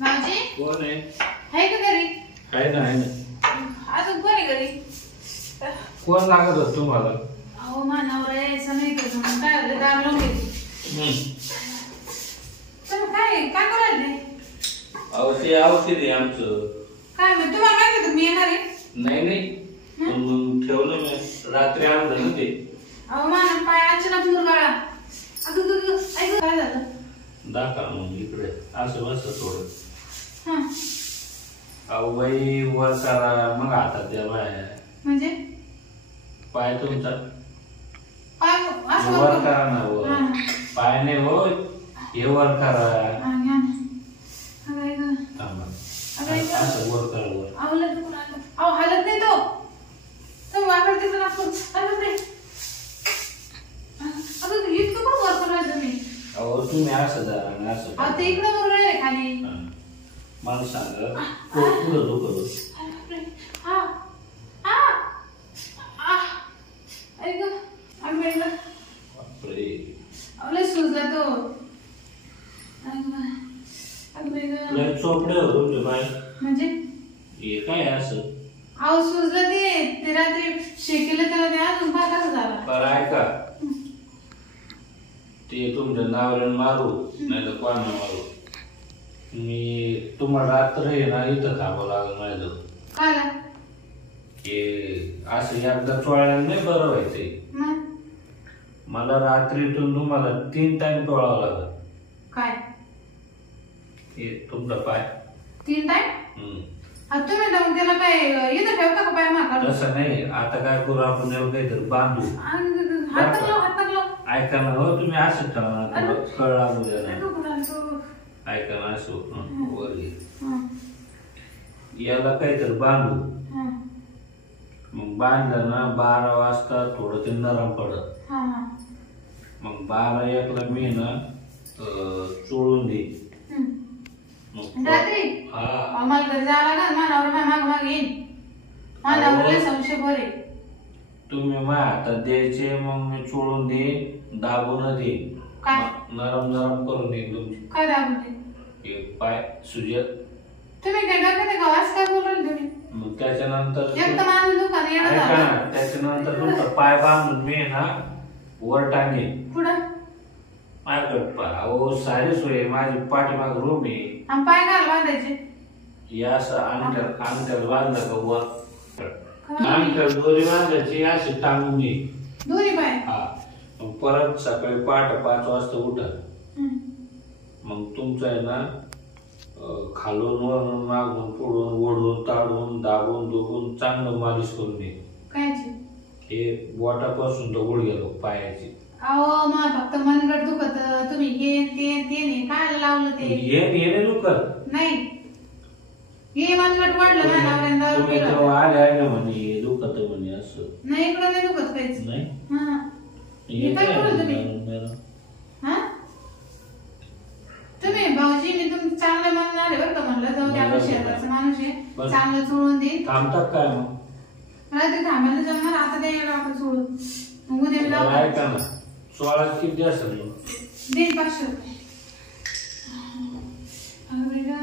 भाऊजी कोण आहे? आहे का घरी? आहे ना आहे ना. अजून कोण आहे घरी? कोण लागत होत तुम्हाला? अहो मानवरा यायचं नाही तर म्हणून काय होतं दाब लावून घेतली. तर काय काय करायला ते? अहो ते औषध आहे आमचं. काय म्हणजे तुम्हाला काय म्हणतात मी येणार आहे? नाही नाही मग ठेवलं मी रात्री आणलं ना ते. अहो मान पाय अचानक मुरगाळा. अगं गं ऐक काय झालं? दाखवा मग इकडे असं बस थोडं. हां अहो बाई वर करा मग हातात द्या बाय. म्हणजे पाय तुमचा पाय असं वर करा ना वर. हां पाय नाही हो हे वर करा. हां या अगं ऐक थांबा. अगं असं वर करा वर. आवलं कोण आलं? अहो हालत नाही तो. तो वाकड तिकडे लागतो. अगं रे अगं इतकं पण वर करायचं तुम्ही? अहो तुम्ही असं जा आणि असं अहो ते इकडे मुरगळे खाली. मला सांगा पुढं दुखत. हा हा आ ऐक अगं ऐक बापरे आवले सुजला तो. अगं लय चोपडे हो तुमचे पाय. म्हणजे हे काय असं? अहो सुजलं ते रात्री शेकेलं त्याला ते अजून पहा कसं झाला. बरं ऐका ते तुमच्या नावाने मारू नाही तर कोणा मारू. मी तुम्हाला रात्र आहे ना इथं थांबावं लागेल माझं. काय हे असं एकदा चोळ्याला नाही बरं व्हायचंय. मला रात्रीतून तुम्हाला 3 टाइम चोळावं लागेल. काय हे तुमचा पाय 3 टाइम? तुम्ही जाऊन त्याला काय इथं ठेवता का पाय मागं? तसं नाही आता काय करू आपण एवढं काहीतरी बांधू. हात टाकलो ऐका ना हो तुम्ही असं ठेवा ना कळ लागू द्या ना. तो ऐका ना असं वर घे. याला काहीतरी बांधू. मग बांधलं ना 12 वाजता थोडं ते नरम पडत. मग 12-1ला मी ना चोळून दे. रात्री हा आम्हाला घरी जावं लागेल. मानावर माग माग येईन. मानावर संशय बरे तुम्ही माझ्या हातात द्यायचे मग मी चोळून दे दाबून दे. काय नरम नरम करून दे तुमची. काय दाबून दे? हे पाय सुजत. तुम्ही काय करते का वास काय बोलले तुम्ही? मग त्याच्यानंतर एक तर माझं दुकान येणं ऐका झालं. ना त्याच्यानंतर तुमचा पाय बांधून मी ना वर टांगे. पुढं माझ्याकडे अहो सारी सोय माझी पाठीमाग रूम आहे. आणि पाय घाल बांधायचे. या असं अंगठ्याला बांधलं का वर अंगठ्याला दोरी बांधायची अशी टांगून दे. दोन्ही पाय हा मग परत सकाळी पहाटे 5 वाजता उठा. मग तुमचं आहे ना खालून वरून मागून पुढून ओढून ताडून दाबून दुबून चांगलं मालिश करून दे. कायची? हे बोटापासून तर गुडघ्या पायाची. अहो मग फक्त मनगट दुखत. तुम्ही हे ते नाही काय लावलं ते? हे नाही दुखत नाही हे मनगट वाढलं ना नवऱ्यानं तुम्ही तेव्हा आले म्हणे दुखत म्हणे असं. नाही इकडं नाही दुखत काहीच. नाही हा हे काय काय करू तुम्ही? हा तुम्ही भाऊजी मी तुमचं चांगलं म्हणणार आहे बरं का. म्हणलं जाऊ दे आपल्या शेजारचा माणूस आहे चांगलं चोळून दे. थांबतात काय मग? रात्री थांबायला जमणार आता द्यायला आपण सोडून. मग उद्या लावू. ऐका ना 16 किती असेल मग? 500 रुपये. अरे गा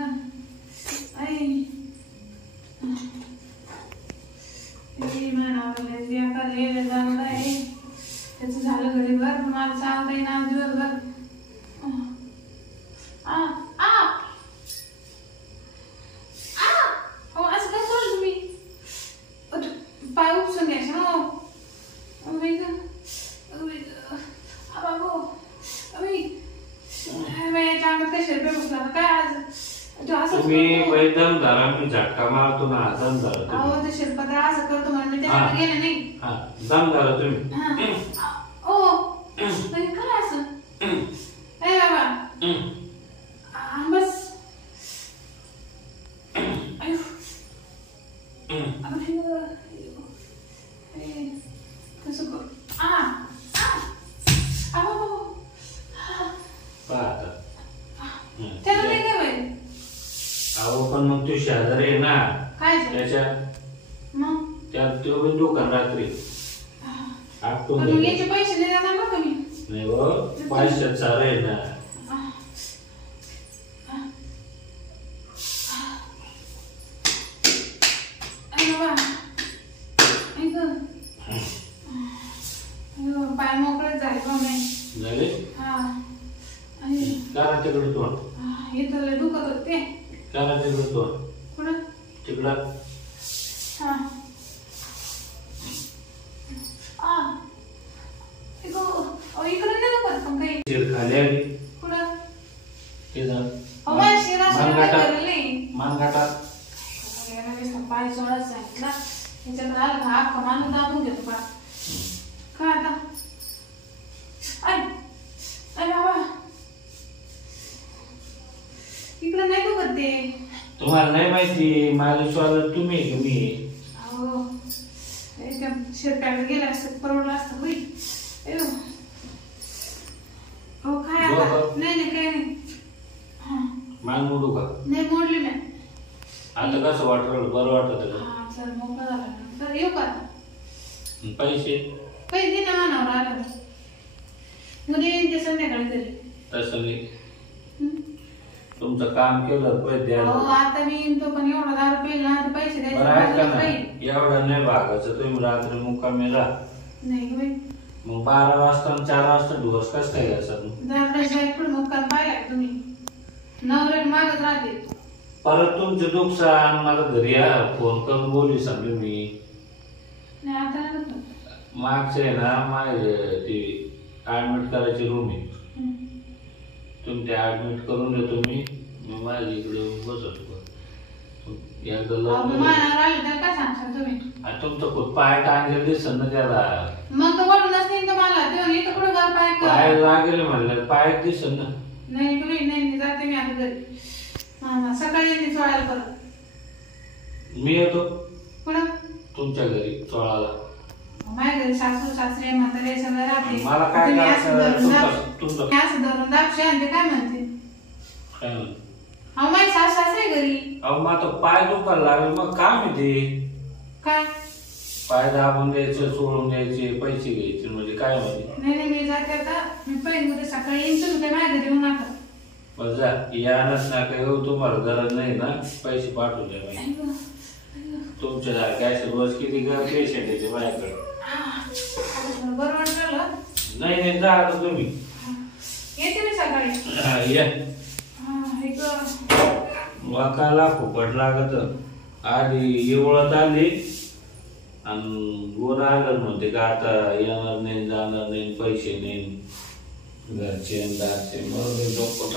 आई त्याचं झालं घडीभर मला सांगता येईना दिवसभर. हो असं काय करू तुम्ही? पाय उपसून घ्यायचे ना. काय आज तुम्ही दम धरा मी झटका मारतो ना दम धरा. अहो ते शिरपत्र असं करतो म्हणून मी त्याला गेले नाही. हा दम धरा तुम्ही. ओ काय असं ए बाबा बस. कसं कर त्याला नाही काय माहिती. अहो पण मग तू शेजारी आहे ना काय त्याच्या मग त्यात तो पण दुकान रात्री पण मग याचे पैसे नाही देणार ना तुम्ही? नाही हो पैशात सारं आहे ना. बाबा पाय मोकळे झाले मम्मी झाले हा आणि करा तिकडे तोंड इथं लय दुखत होते करा तिकडे तोंड कुठं तिकडं हा इकडे नाही दुखत पण काही शिर खाली आली कुठं तिथं माझ्या शिरा मानघाटात पाय सोडा सांगितला त्याच्यात आलं का अख्खा माणूस दाबून घेतो पा काय आता बाबा इकडे नाही दुखत ते तुम्हाला नाही माहिती माझं स्वागत तुम्ही तुम्ही हो शेरप्याकडे गेला असत परवडलं असतं होईल हो काय आता नाही काय नाही मान मोडू का नाही मोडली मी आता कसं वाटलं बरं वाटत का हा चल मोकळा झाला तर येऊ का पैसे पैसे ना मानावर आलं उद्या येईन ते संध्याकाळी तरी तसं नाही तुमचं काम केलं पैसे द्यायला आता मी येईन तो पण एवढा 10 रुपये ना पैसे बरं आहे का द्यायचे एवढं नाही भागायचं तुम्ही रात्री मुक्कामी राहा नाही बाई मग 12 वाजता 4 वाजता दिवस कसं काय घ्यायचं पुढे मुक्काम पाहिला का तुम्ही नवरे मागच राहते परत तुमचे दुःख सांग मला घरी या फोन करून बोलू सांगले मी नाही आता नाही दुखत. मागचे आहे ना माझे ती ऍडमिट करायची रूम आहे तुम्ही ते ऍडमिट करून देतो मी माझ्या इकडे बसतो एकदा मानावर आले तर काय सांगशाल तुम्ही तुमचं खूप पाय टांगले दिसन ना त्याला मग तर वडूनच नाही का मला तेव्हा इथं कुठं घर पाय पाय लागेल म्हणलं पाय दिसन ना नाही जाते मी आता घरी सकाळी येते चोळायला परत मी येतो कुठं तुमच्या घरी चोळाला माझ्या घरी सासू सासरे म्हातारे सगळं राहते मला काय तुम्ही असं धरून तुमचं असं धरून दाबशे आणि ते काय म्हणते काय म्हणतो अहो माझी सासू सासरे घरी अहो मग आता पाय दुखायला लागले मग काम आहे ते काय पाय दाबून द्यायचे सोडून द्यायचे पैसे घ्यायचे म्हणजे काय म्हणजे नाही मी जाते आता मी पहिले उद्या सकाळी येईन तुम्ही काय माझ्या घरी येऊ नका बस जा यानच ना काय हो तुम्हाला गरज नाही ना पैसे पाठवून द्या तुमच्या गॅस रोज किती पेशंट येते माझ्याकडे बरं वाटलं नाही जा आता तुम्ही येते मी सकाळी या वाकाला फुकट लागत आधी एवढत आली आणि गोर आलं म्हणते का आता येणार नाही जाणार नाही पैसे नाही घरचे दारचे मग डोकं